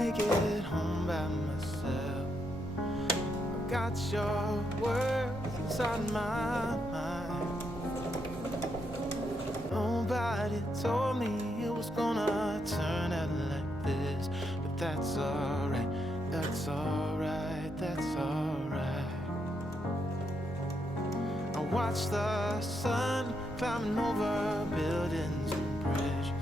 make it home by myself. I've got your words inside my mind. Nobody told me it was gonna turn out like this, but that's alright, that's alright, that's alright. I watch the sun climbing over buildings and bridges.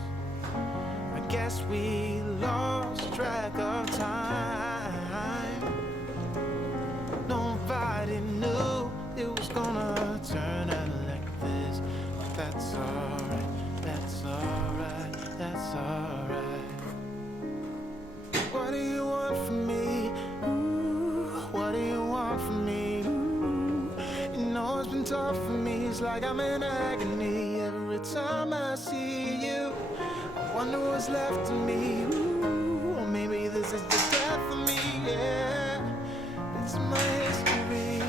Guess we lost track of time. Nobody knew it was gonna turn out like this. But that's alright, that's alright, that's alright. What do you want from me? Ooh, what do you want from me? Ooh, you know it's been tough for me. It's like I'm in agony wonder what's left of me. Ooh, or maybe this is the death of me. Yeah, it's my history.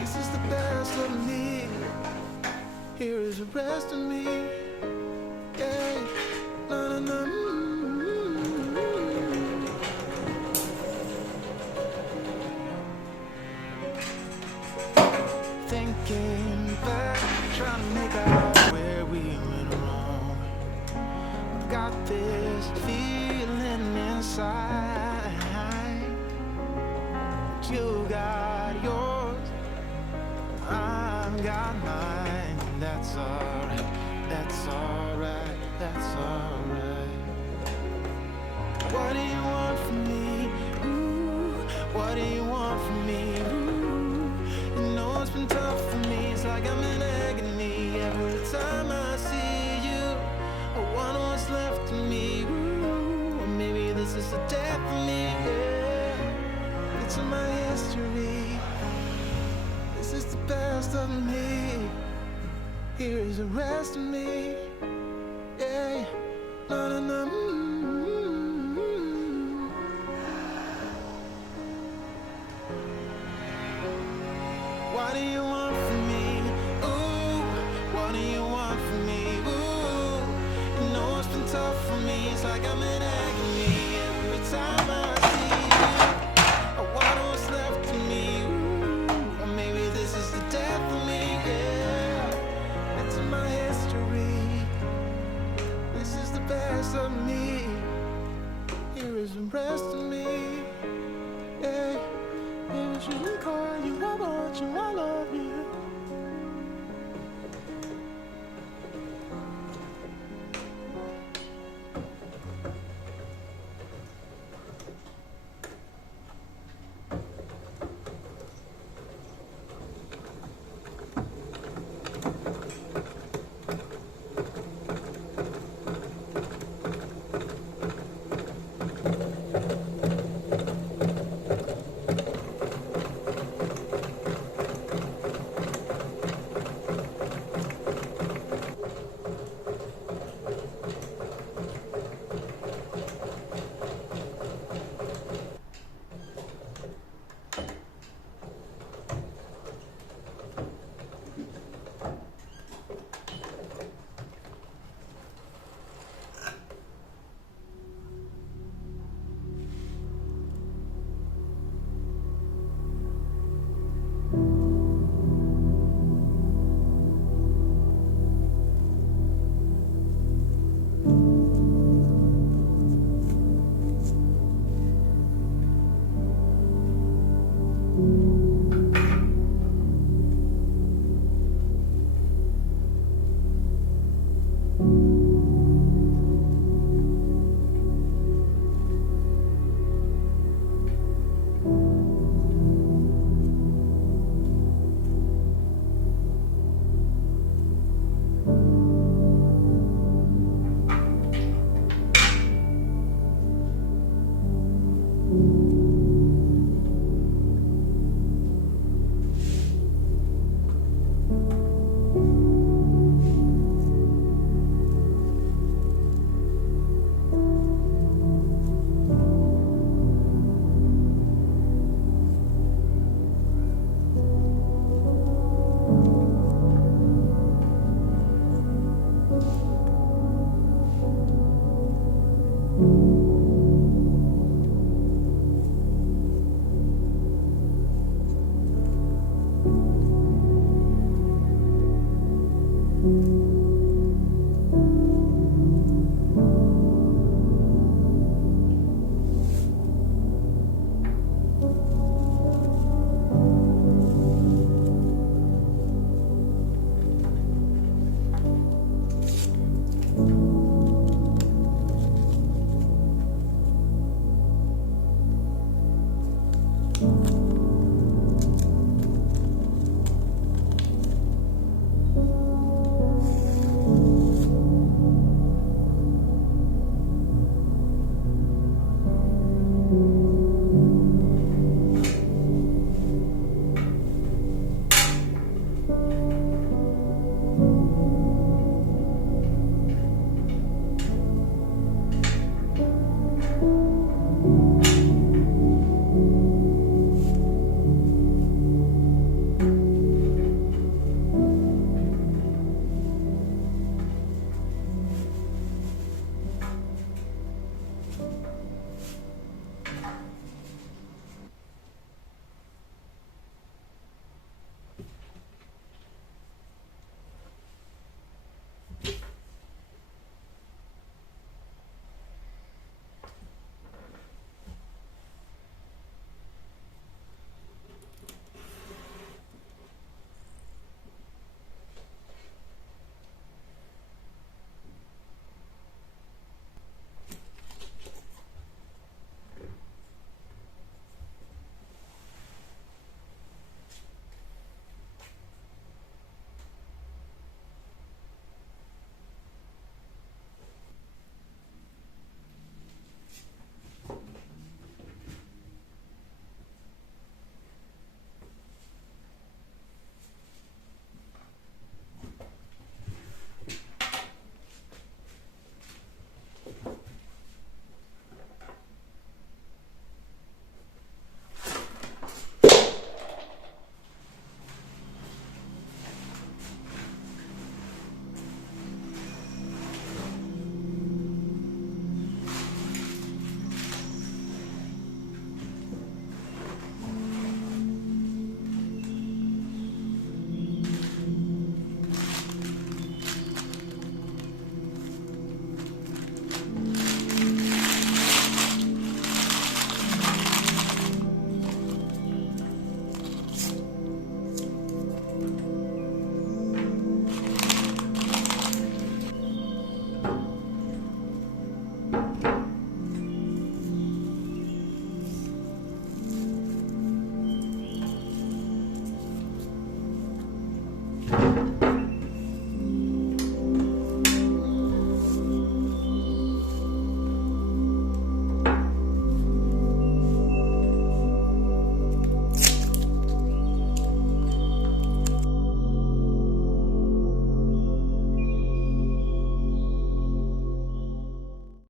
This is the best of me. Here is the rest of me. Yeah, na na na. Got yours, I've got mine. That's alright, that's alright, that's alright. What do you want from me? Ooh, what do you want from me? Ooh, you know it's been tough for me. It's like I'm in the rest of me. call you, I want you, I love you.